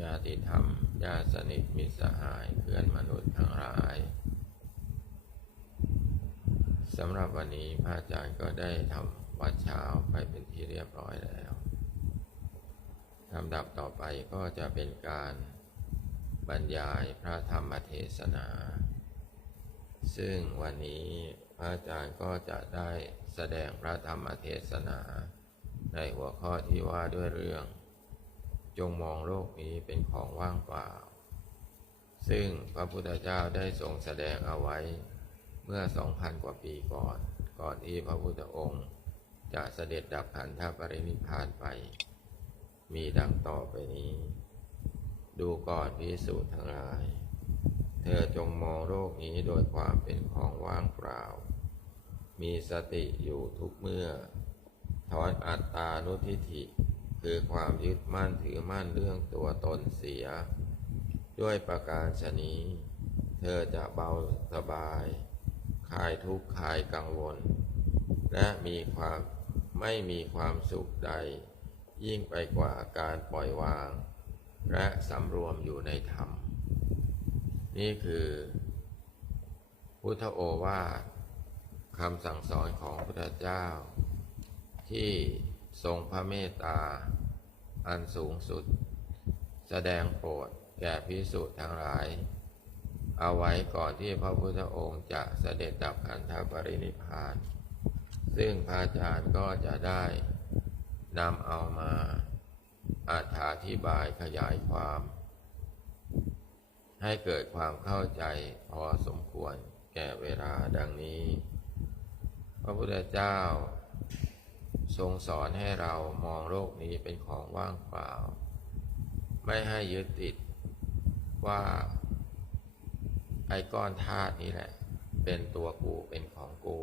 ญาติธรรม ญาติสนิทมิตรสหายเพื่อนมนุษย์ทั้งหลายสำหรับวันนี้พระอาจารย์ก็ได้ทำวัดเช้าไปเป็นที่เรียบร้อยแล้วลำดับต่อไปก็จะเป็นการบรรยายพระธรรมเทศนา ซึ่งวันนี้พระอาจารย์ก็จะได้แสดงพระธรรมเทศนา ในหัวข้อที่ว่าด้วยเรื่อง จงมองโลกนี้เป็นของว่างเปล่า ซึ่งพระพุทธเจ้าได้ทรงแสดงเอาไว้เมื่อสองพันกว่าปีก่อน ก่อนที่พระพุทธองค์ จะเสด็จดับขันธปรินิพพานไป มีดังต่อไปนี้ ดูก่อนพิสูจน์ทั้งหลาย เธอจงมองโลกนี้โดยความเป็นของว่างเปล่า มีสติอยู่ทุกเมื่อ ถอนอัตตานุทิฏฐิ คือความยึดมั่นถือมั่นเรื่องตัวตนเสีย ด้วยประการชนี้ เธอจะเบาสบาย คลายทุกข์คลายกังวล และมีความไม่มีความสุขใด ยิ่งไปกว่าการปล่อยวาง และสำรวมอยู่ในธรรม นี่คือ พุทธโอวาทคำสั่งสอนของพระพุทธเจ้า ที่ ทรงพระเมตตา อันสูงสุด แสดงโปรดแก่พิสุทั้งหลาย เอาไว้ก่อนที่พระพุทธองค์จะเสด็จดับขันธปรินิพพาน ซึ่งพระอาจารย์ก็จะได้นำเอามาอธิบายขยายความ ให้เกิดความเข้าใจพอสมควรแก่เวลาดังนี้ พระพุทธเจ้า ทรงสอนให้เรามองโลกนี้เป็นของว่างเปล่า ไม่ให้ยึดติดว่าไอ้ก้อนธาตุนี้แหละ เป็นตัวกูเป็นของกู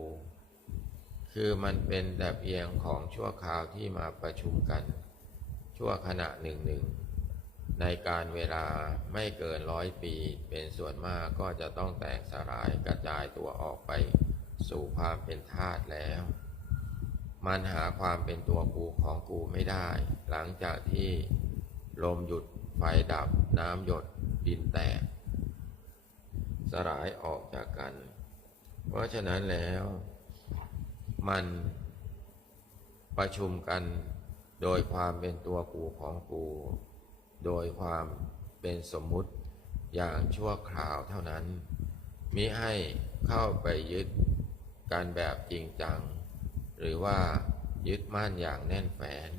คือมันเป็นแต่เพียงของชั่วคราวที่มาประชุมกัน ชั่วขณะหนึ่งหนึ่งในการเวลาไม่เกินร้อยปีเป็นส่วนมากก็จะต้องแตกสลายกระจายตัวออกไป สู่ความเป็นธาตุแล้ว มันหาความเป็นตัวกูของกูไม่ได้ หลังจากที่ลมหยุดไฟดับน้ำหยดดินแตก สลายออกจากกัน เพราะฉะนั้นแล้ว มันประชุมกันโดยความเป็นตัวกูของกู โดยความเป็นสมมุติอย่างชั่วคราวเท่านั้น มิให้เข้าไปยึดกันแบบจริงจัง หรือว่ายึดมั่นอย่างแน่นแฟน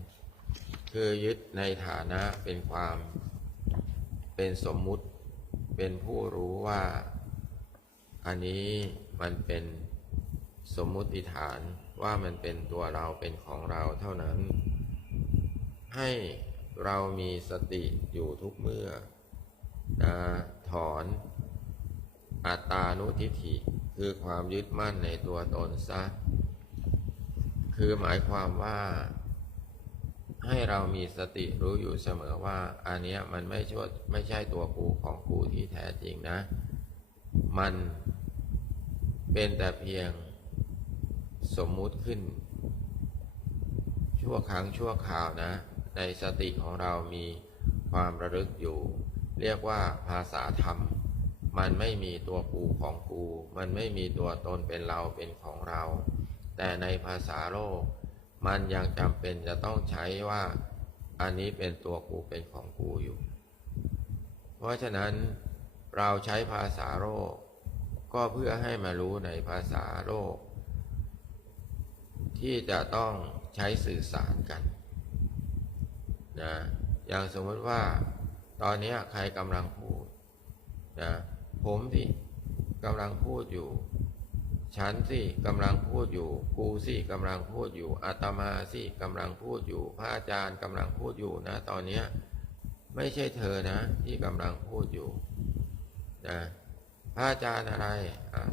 คือยึดในฐานะเป็นความเป็นสมมุติเป็นผู้รู้ว่า อันนี้มันเป็นสมมุติฐานว่ามันเป็นตัวเราเป็นของเราเท่านั้น ให้เรามีสติอยู่ทุกเมื่อนะถอนอัตตานุทิฏฐิคือความยึดมั่นในตัวตนซะ คือหมายความว่า ให้เรามีสติรู้อยู่เสมอว่า อันนี้มันไม่ช่วไม่ใช่ตัวกูของกูที่แท้จริงนะ มันเป็นแต่เพียงสมมุติขึ้น ชั่วครั้งชั่วคราวนะ ในสติของเรามีความระลึกอยู่ เรียกว่าภาษาธรรม มันไม่มีตัวกูของกู มันไม่มีตัวตนเป็นเราเป็นของเรา แต่ในภาษาโลก มันยังจำเป็นจะต้องใช้ว่า อันนี้เป็นตัวกูเป็นของกูอยู่ เพราะฉะนั้นเราใช้ภาษาโลก ก็เพื่อให้มารู้ในภาษาโลก ที่จะต้องใช้สื่อสารกันนะอย่างสมมติว่า ตอนนี้ใครกำลังพูดนะผมสิกำลังพูดอยู่ ฉันสิกำลังพูดอยู่ กูสิกำลังพูดอยู่อาตมาสิกำลังพูดอยู่พระอาจารย์กำลังพูดอยู่นะ ตอนนี้ไม่ใช่เธอนะ ที่กำลังพูดอยู่นะพระอาจารย์อะไร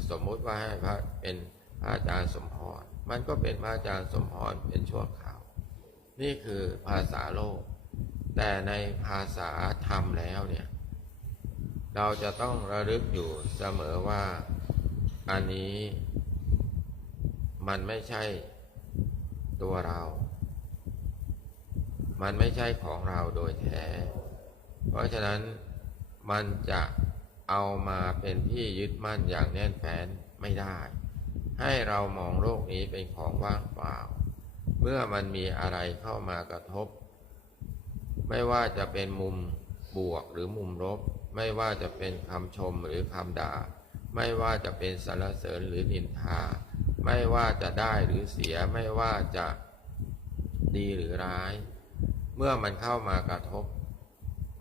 สมมุติว่าให้พระเป็นพระอาจารย์สมพรมันก็เป็นพระอาจารย์สมพรเป็นชั่วคราว นี่คือภาษาโลก แต่ในภาษาธรรมแล้วเนี่ย เราจะต้องระลึกอยู่เสมอว่า อันนี้มันไม่ใช่ตัวเรา มันไม่ใช่ของเราโดยแท้ เพราะฉะนั้นมันจะเอามาเป็นที่ยึดมั่นอย่างแน่นแฟ้นไม่ได้ ให้เรามองโลกนี้เป็นของว่างเปล่า เมื่อมันมีอะไรเข้ามากระทบ ไม่ว่าจะเป็นมุมบวกหรือมุมลบ ไม่ว่าจะเป็นคำชมหรือคำด่า ไม่ว่าจะเป็นสรรเสริญหรือนินทา ไม่ว่าจะได้หรือเสียไม่ว่าจะดีหรือร้าย เมื่อมันเข้ามากระทบ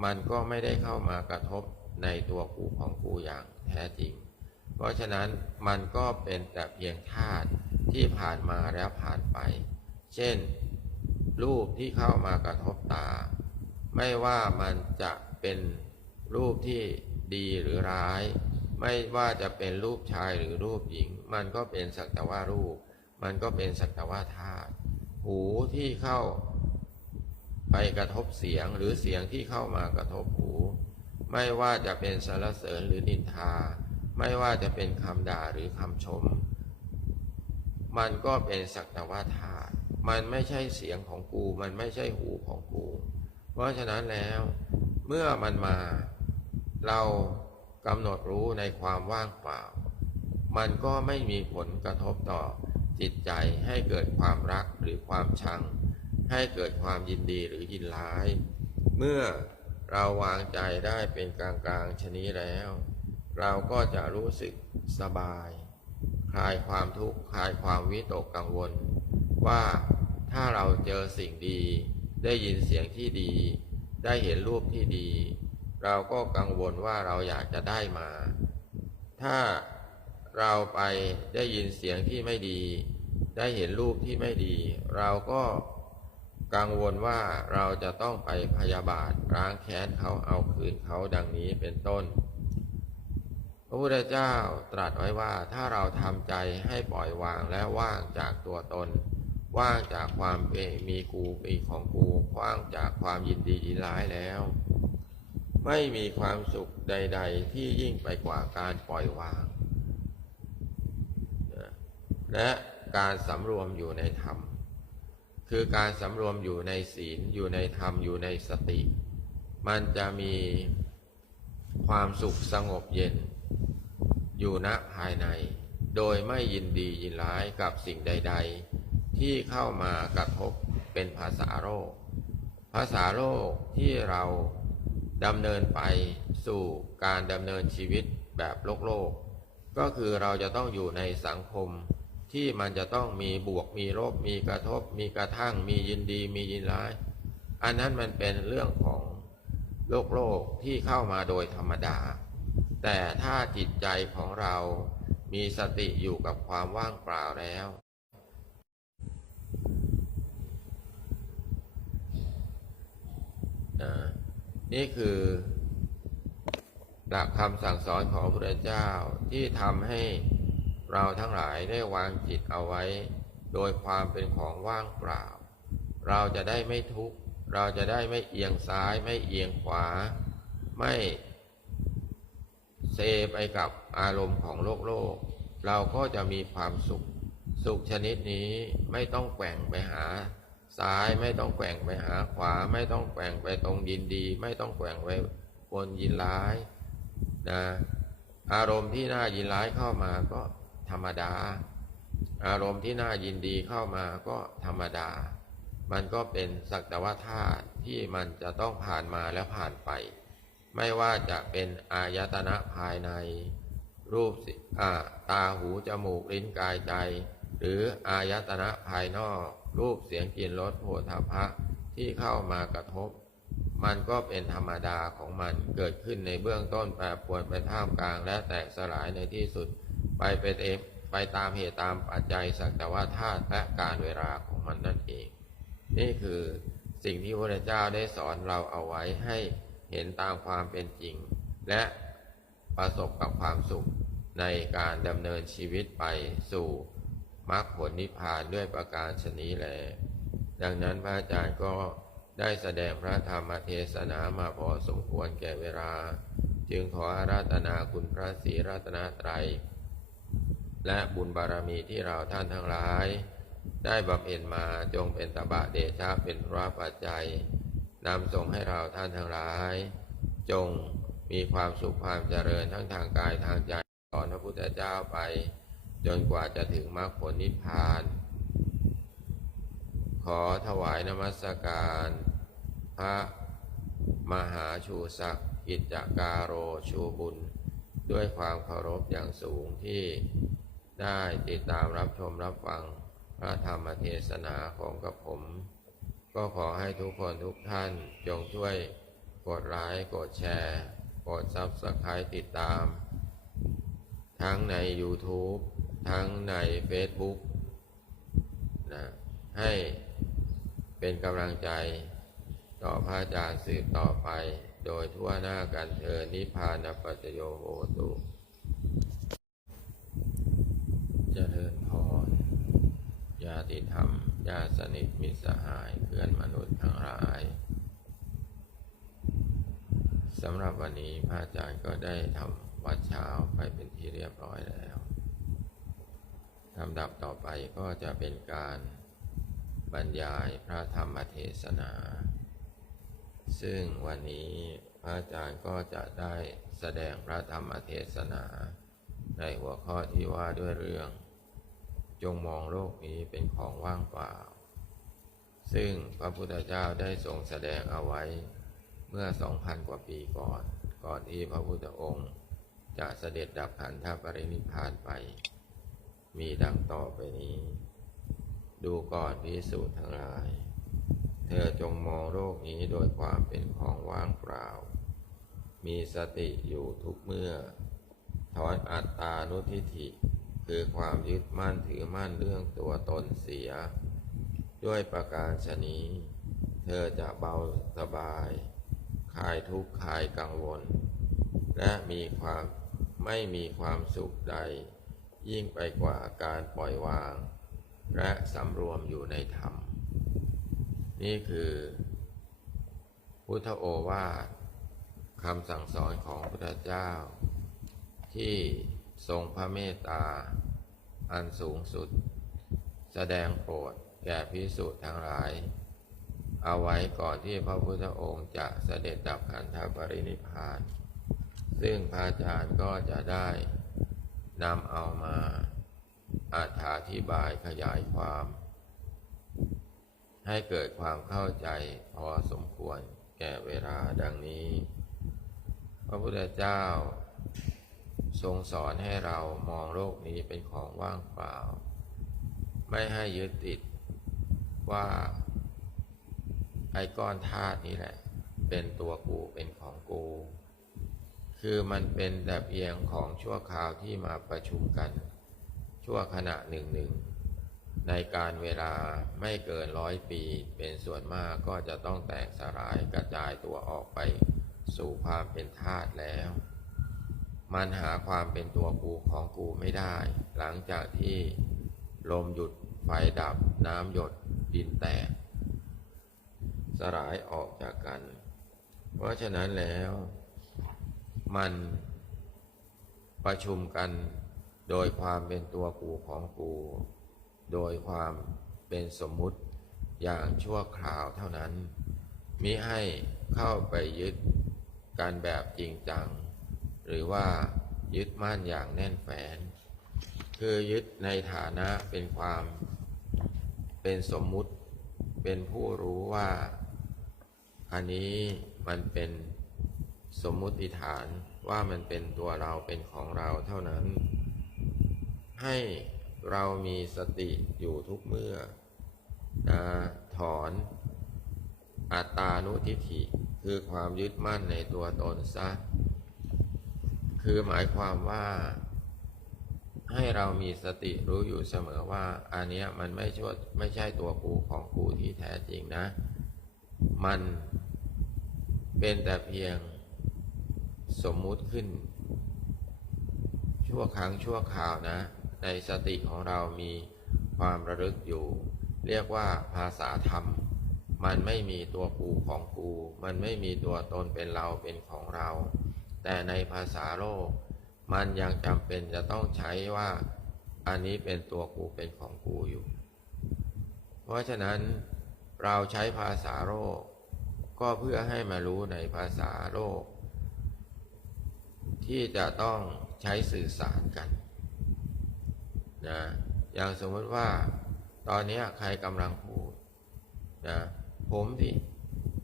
มันก็ไม่ได้เข้ามากระทบในตัวกูของกูอย่างแท้จริง เพราะฉะนั้นมันก็เป็นแต่เพียงธาตุที่ผ่านมาแล้วผ่านไป เช่น รูปที่เข้ามากระทบตา ไม่ว่ามันจะเป็นรูปที่ดีหรือร้าย ไม่ว่าจะเป็นรูปชายหรือรูปหญิง มันก็เป็นสักแต่ว่ารูป มันก็เป็นสักแต่ว่าธาตุหูที่เข้าไปกระทบเสียงหรือเสียงที่เข้ามากระทบหู ไม่ว่าจะเป็นสรรเสริญหรือนินทา ไม่ว่าจะเป็นคำด่าหรือคำชม มันก็เป็นสักแต่ว่าธาตุมันไม่ใช่เสียงของกู มันไม่ใช่หูของกู เพราะฉะนั้นแล้ว เมื่อมันมาเรา กำหนดรู้ในความว่างเปล่า มันก็ไม่มีผลกระทบต่อจิตใจให้เกิดความรักหรือความชัง ให้เกิดความยินดีหรือยินร้าย เมื่อเราวางใจได้เป็นกลางๆชนี้แล้ว เราก็จะรู้สึกสบาย คลายความทุกข์คลายความวิตกกังวล ว่าถ้าเราเจอสิ่งดี ได้ยินเสียงที่ดี ได้เห็นรูปที่ดี เราก็กังวลว่าเราอยากจะได้มา ถ้าเราไปได้ยินเสียงที่ไม่ดี ได้เห็นรูปที่ไม่ดี เราก็กังวลว่าเราจะต้องไปพยาบาทล้างแค้นเขาเอาคืนเขาดังนี้เป็นต้น พระพุทธเจ้าตรัสไว้ว่าถ้าเราทำใจให้ปล่อยวางและว่างจากตัวตน ว่างจากความเป็นมีกูมีของกูว่างจากความยินดียินร้ายแล้ว ไม่มีความสุขใด ๆ ที่ยิ่งไปกว่าการปล่อยวาง และการสำรวมอยู่ในธรรม คือการสำรวมอยู่ในศีลอยู่ในธรรมอยู่ในสติ มันจะมีความสุขสงบเย็น อยู่ณภายใน โดยไม่ยินดียินร้ายกับสิ่งใด ๆ ที่เข้ามากระทบเป็นภาษาโลกภาษาโลกที่เรา ดำเนินไปสู่การดำเนินชีวิตแบบโลกโลก ก็คือเราจะต้องอยู่ในสังคม ที่มันจะต้องมีบวกมีลบมีกระทบ มีกระทั่ง มียินดี มียินร้าย อันนั้นมันเป็นเรื่องของโลกโลกที่เข้ามาโดยธรรมดา แต่ถ้าจิตใจของเรามีสติอยู่กับความว่างเปล่าแล้ว นะ นี่คือหลักคำสั่งสอนของพระเจ้าที่ทำให้เราทั้งหลายได้วางจิตเอาไว้ โดยความเป็นของว่างเปล่า เราจะได้ไม่ทุกข์ เราจะได้ไม่เอียงซ้ายไม่เอียงขวา ไม่เซไปกับอารมณ์ของโลกโลก เราก็จะมีความสุข สุขชนิดนี้ไม่ต้องแกว่งไปหา ซ้ายไม่ต้องแกว่งไปหาขวา ไม่ต้องแกว่งไปตรงยินดี ไม่ต้องแกว่งไปบนยินร้ายนะอารมณ์ที่น่ายินร้ายเข้ามาก็ธรรมดา อารมณ์ที่น่ายินดีเข้ามาก็ธรรมดา มันก็เป็นสักแต่ว่าธาตุที่มันจะต้องผ่านมาและผ่านไป ไม่ว่าจะเป็นอายตนะภายใน รูปตาหูจมูกลิ้นกายใจ หรืออายตนะภายนอก รูปเสียงกลิ่นรสโผฏฐัพพะที่เข้ามากระทบ มันก็เป็นธรรมดาของมันเกิดขึ้นในเบื้องต้นแปรปรวนไปท่ามกลางและแตกสลายในที่สุด ไปเป็นเองไปตามเหตุตามปัจจัยสักแต่ว่าธาตุและการเวลาของมันนั่นเอง นี่คือสิ่งที่พระเจ้าได้สอนเราเอาไว้ให้เห็นตามความเป็นจริง และประสบกับความสุขในการดำเนินชีวิตไปสู่ มรรคผลนิพพานด้วยประการชนี้แล ดังนั้นพระอาจารย์ก็ได้แสดงพระธรรมเทศนามาพอสมควรแก่เวลา จึงขออาราธนาคุณพระศรีรัตนตรัย และบุญบารมีที่เราท่านทั้งหลาย ได้บำเพ็ญมาจงเป็นตบะเดชะเป็นพระปัจจัยนำส่งให้เราท่านทั้งหลาย จงมีความสุขความเจริญทั้งทางกายทางใจต่อพระพุทธเจ้าไป จนกว่าจะถึงมรรคผลนิพพาน ขอถวายนมัสการ พระมหาชูศักดิ์กิจการโรชูบุญ ด้วยความเคารพอย่างสูงที่ได้ติดตามรับชมรับฟังพระธรรมเทศนาของกระผม ก็ขอให้ทุกคนทุกท่านจงช่วยกดไลค์กดแชร์ กดซับสไครต์ติดตาม ทั้งใน YouTube ทั้งใน Facebook นะให้เป็นกำลังใจต่อพระอาจารย์สืบต่อไป โดยทั่วหน้ากันเธอนิพพานปัจโยโหตุจเจริญพรญาติธรรมญาติสนิทมิสหายเพื่อนมนุษย์ทั้งหลายสำหรับวันนี้พระอาจารย์ก็ได้ทำวัดเช้าไปเป็นที่เรียบร้อยแล้ว ลำดับต่อไปก็จะเป็นการบรรยายพระธรรมเทศนา ซึ่งวันนี้พระอาจารย์ก็จะได้แสดงพระธรรมเทศนา ในหัวข้อที่ว่าด้วยเรื่อง จงมองโลกนี้เป็นของว่างเปล่า ซึ่งพระพุทธเจ้าได้ทรงแสดงเอาไว้เมื่อสองพันกว่าปีก่อน ก่อนที่พระพุทธองค์ จะเสด็จดับขันธปรินิพพานไป มีดังต่อไปนี้ ดูก่อนพิสูจน์ทั้งหลาย เธอจงมองโลกนี้โดยความเป็นของว่างเปล่า มีสติอยู่ทุกเมื่อ ถอนอัตตานุทิฐิ คือความยึดมั่นถือมั่นเรื่องตัวตนเสีย ด้วยประการชนี้ เธอจะเบาสบาย คลายทุกข์คลายกังวล และมีความไม่มีความสุขใด ยิ่งไปกว่าการปล่อยวาง และสำรวมอยู่ในธรรม นี่คือ พุทธโอวาทคำสั่งสอนของพระเจ้า ที่ทรงพระเมตตา อันสูงสุด แสดงโปรดแก่พิสุทั้งหลาย เอาไว้ก่อนที่พระพุทธองค์จะเสด็จดับขันธปรินิพพาน ซึ่งพระอาจารย์ก็จะได้ นำเอามาอธิบายขยายความ ให้เกิดความเข้าใจพอสมควรแก่เวลาดังนี้ พระพุทธเจ้า ทรงสอนให้เรามองโลกนี้เป็นของว่างเปล่า ไม่ให้ยึดติดว่าไอ้ก้อนธาตุนี้แหละ เป็นตัวกูเป็นของกู คือมันเป็นแต่เพียงของชั่วคราวที่มาประชุมกัน ชั่วขณะหนึ่งหนึ่งในการเวลาไม่เกินร้อยปี เป็นส่วนมากก็จะต้องแตกสลายกระจายตัวออกไป สู่ความเป็นธาตุแล้ว มันหาความเป็นตัวกูของกูไม่ได้ หลังจากที่ลมหยุดไฟดับน้ำหยดดินแตก สลายออกจากกัน เพราะฉะนั้นแล้ว มันประชุมกันโดยความเป็นตัวกูของกู โดยความเป็นสมมุติอย่างชั่วคราวเท่านั้น มิให้เข้าไปยึดกันแบบจริงจัง หรือว่ายึดมั่นอย่างแน่นแฟน คือยึดในฐานะเป็นความ เป็นสมมุติ เป็นผู้รู้ว่า อันนี้มันเป็น สมมุติฐานว่ามันเป็นตัวเราเป็นของเราเท่านั้น ให้เรามีสติอยู่ทุกเมื่อนะถอนอัตตานุทิฏฐิคือความยึดมั่นในตัวตนซะ คือหมายความว่า ให้เรามีสติรู้อยู่เสมอว่า อันนี้มันไม่ช่ไม่ใช่ตัวกูของกูที่แท้จริงนะ มันเป็นแต่เพียง สมมุติขึ้น ชั่วครั้งชั่วคราวนะ ในสติของเรามีความระลึกอยู่ เรียกว่าภาษาธรรม มันไม่มีตัวกูของกู มันไม่มีตัวตนเป็นเราเป็นของเรา แต่ในภาษาโลก มันยังจำเป็นจะต้องใช้ว่า อันนี้เป็นตัวกูเป็นของกูอยู่ เพราะฉะนั้นเราใช้ภาษาโลก ก็เพื่อให้มารู้ในภาษาโลก ที่จะต้องใช้สื่อสารกันนะอย่างสมมติว่า ตอนนี้ใครกำลังพูดนะผมสิ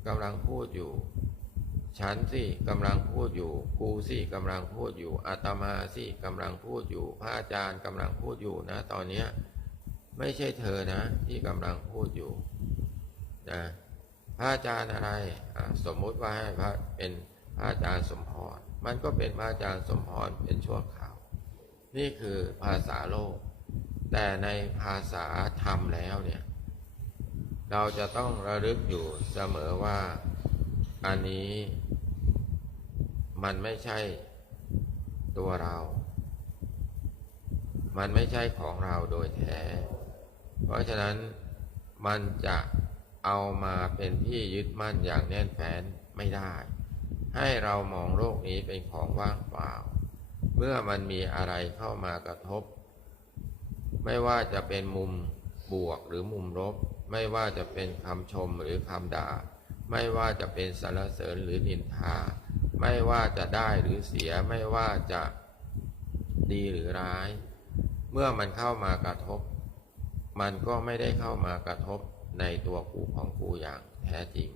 กำลังพูดอยู่ ฉันสิกำลังพูดอยู่ กูสิกำลังพูดอยู่อาตมาสิกำลังพูดอยู่พระอาจารย์กำลังพูดอยู่นะ ตอนนี้ไม่ใช่เธอนะ ที่กำลังพูดอยู่นะพระอาจารย์อะไร สมมุติว่าให้พระเป็นพระอาจารย์สมพร มันก็เป็นพระอาจารย์สมพรเป็นชั่วคราว นี่คือภาษาโลก แต่ในภาษาธรรมแล้วเนี่ย เราจะต้องระลึกอยู่เสมอว่า อันนี้ มันไม่ใช่ตัวเรา มันไม่ใช่ของเราโดยแท้ เพราะฉะนั้นมันจะเอามาเป็นที่ยึดมั่นอย่างแน่นแฟ้นไม่ได้ ให้เรามองโลกนี้เป็นของว่างเปล่า เมื่อมันมีอะไรเข้ามากระทบ ไม่ว่าจะเป็นมุมบวกหรือมุมลบ ไม่ว่าจะเป็นคำชมหรือคำด่า ไม่ว่าจะเป็นสรรเสริญหรือนินทา ไม่ว่าจะได้หรือเสีย ไม่ว่าจะดีหรือร้าย เมื่อมันเข้ามากระทบ มันก็ไม่ได้เข้ามากระทบในตัวกูของกูอย่างแท้จริง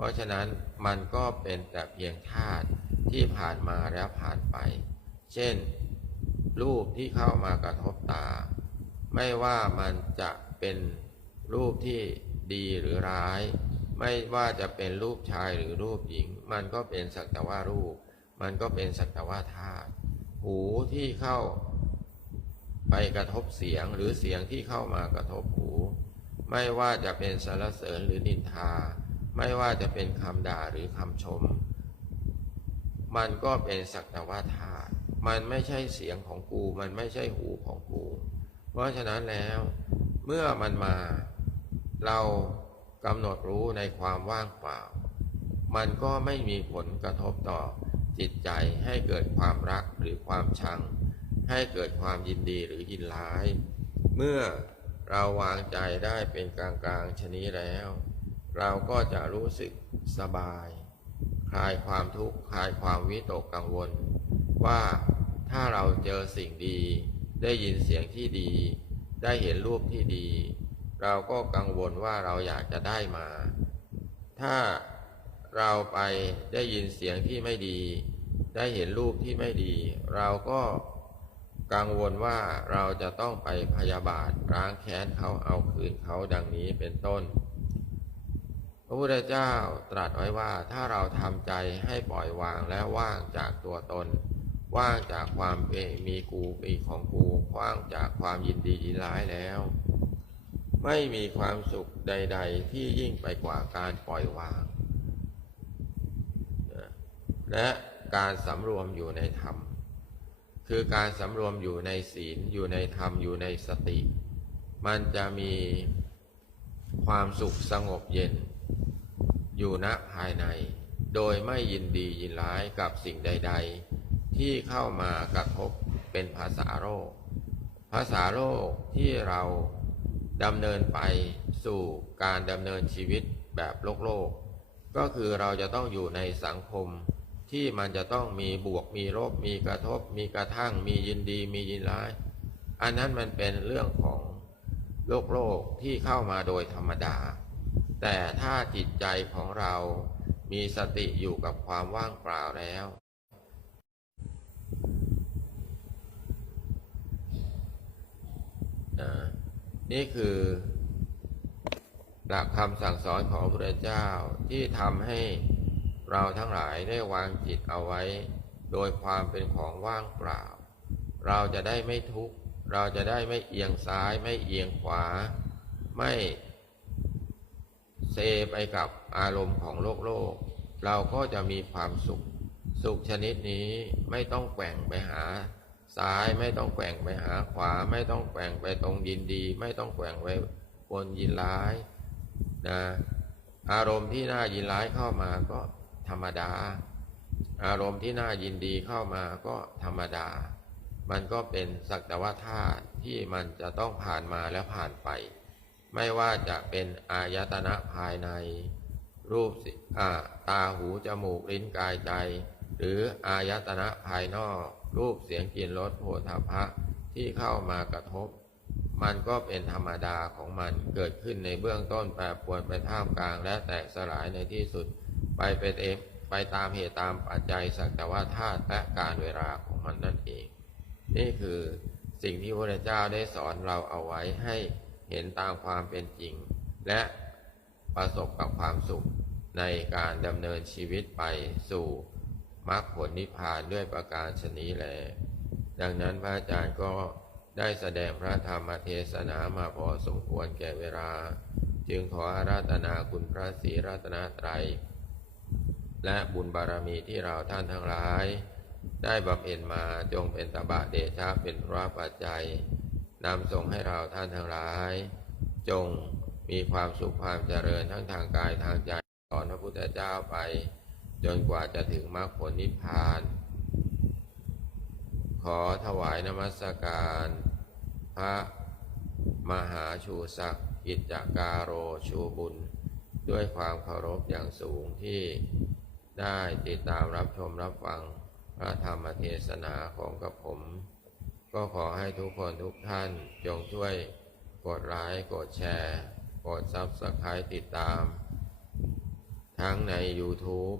ราะฉะนั้นมันก็เป็นแต่เพียงธาตุที่ผ่านมาแล้วผ่านไป เช่น รูปที่เข้ามากระทบตา ไม่ว่ามันจะเป็นรูปที่ดีหรือร้าย ไม่ว่าจะเป็นรูปชายหรือรูปหญิง มันก็เป็นสักแต่ว่ารูป มันก็เป็นสักแต่ว่าธาตุหูที่เข้าไปกระทบเสียงหรือเสียงที่เข้ามากระทบหู ไม่ว่าจะเป็นสรรเสริญหรือนินทา ไม่ว่าจะเป็นคำด่าหรือคำชม มันก็เป็นสักแต่ว่าธาตุมันไม่ใช่เสียงของกู มันไม่ใช่หูของกู เพราะฉะนั้นแล้ว เมื่อมันมา เรากำหนดรู้ในความว่างเปล่า มันก็ไม่มีผลกระทบต่อจิตใจให้เกิดความรักหรือความชัง ให้เกิดความยินดีหรือยินร้าย เมื่อเราวางใจได้เป็นกลางๆชนี้แล้ว เราก็จะรู้สึกสบาย คลายความทุกข์คลายความวิตกกังวล ว่าถ้าเราเจอสิ่งดี ได้ยินเสียงที่ดี ได้เห็นรูปที่ดี เราก็กังวลว่าเราอยากจะได้มา ถ้าเราไปได้ยินเสียงที่ไม่ดี ได้เห็นรูปที่ไม่ดี เราก็กังวลว่าเราจะต้องไปพยาบาทร้างแค้นเขาเอาคืนเขาดังนี้เป็นต้น ระพุทธเจ้าตรัสไว้ว่าถ้าเราทำใจให้ปล่อยวางและว่างจากตัวตน ว่างจากความเป็นมีกูมีของกูว่างจากความยินดียินร้ายแล้ว ไม่มีความสุขใด ๆ ที่ยิ่งไปกว่าการปล่อยวาง และการสำรวมอยู่ในธรรม คือการสำรวมอยู่ในศีลอยู่ในธรรมอยู่ในสติ มันจะมีความสุขสงบเย็น อยู่ณภายใน โดยไม่ยินดียินร้ายกับสิ่งใด ๆ ที่เข้ามากระทบเป็นภาษาโลกภาษาโลกที่เราดำเนินไปสู่การดำเนินชีวิตแบบโลกโลก ก็คือเราจะต้องอยู่ในสังคมที่มันจะต้องมีบวกมีลบมีกระทบ มีกระทั่งมียินดีมียินร้าย อันนั้นมันเป็นเรื่องของโลกโลกที่เข้ามาโดยธรรมดา แต่ถ้าจิตใจของเรามีสติอยู่กับความว่างเปล่าแล้ว นี่คือหลักคำสั่งสอนของพระเจ้าที่ทำให้เราทั้งหลายได้วางจิตเอาไว้ โดยความเป็นของว่างเปล่า เราจะได้ไม่ทุกข์ เราจะได้ไม่เอียงซ้ายไม่เอียงขวา ไม่ เซไปกับอารมณ์ของโลกโลก เราก็จะมีความสุข สุขชนิดนี้ไม่ต้องแกว่งไปหา ซ้ายไม่ต้องแกว่งไปหาขวา ไม่ต้องแกว่งไปตรงยินดี ไม่ต้องแกว่งไปบนยินร้ายนะอารมณ์ที่น่ายินร้ายเข้ามาก็ธรรมดา อารมณ์ที่น่ายินดีเข้ามาก็ธรรมดา มันก็เป็นสักแต่ว่าธาตุที่มันจะต้องผ่านมาและผ่านไป ไม่ว่าจะเป็นอายตนะภายใน รูปสิตาหูจมูกลิ้นกายใจ หรืออายตนะภายนอก รูปเสียงกลิ่นรสโผฏฐัพพะที่เข้ามากระทบ มันก็เป็นธรรมดาของมันเกิดขึ้นในเบื้องต้นแปรปรวนไปท่ามกลางและแตกสลายในที่สุด ไปเป็นเองไปตามเหตุตามปัจจัยสักแต่ว่าธาตุและการเวลาของมันนั่นเอง นี่คือสิ่งที่พระเจ้าได้สอนเราเอาไว้ให้ เห็นตามความเป็นจริง และประสบกับความสุขในการดำเนินชีวิตไปสู่มรรคผลนิพพานด้วยประการชนีแล ดังนั้นพระอาจารย์ก็ได้แสดงพระธรรมเทศนามาพอสมควรแก่เวลา จึงขออาราธนาคุณพระศรีรัตนตรัย และบุญบารมีที่เราท่านทั้งหลาย ได้บำเพ็ญมาจงเป็นตบะเดชะเป็นพระปัจจัย นำส่งให้เราท่านทั้งหลาย จงมีความสุขความเจริญทั้งทางกายทางใจต่อพระพุทธเจ้าไป จนกว่าจะถึงมรรคผลนิพพาน ขอถวายนมัสการ พระมหาชูศักดิ์กิจการโรชูบุญ ด้วยความเคารพอย่างสูงที่ได้ติดตามรับชมรับฟังพระธรรมเทศนาของกับผม ก็ขอให้ทุกคนทุกท่านจงช่วยกดไลค์กดแชร์ กดซับสไครต์ติดตาม ทั้งใน YouTube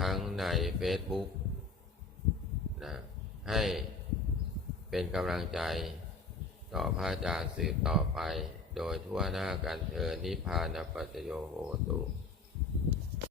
ทั้งใน Facebook นะให้เป็นกำลังใจต่อพระอาจารย์สืบต่อไป โดยทั่วหน้ากันเธอนิพพานปัจจโยโหตุ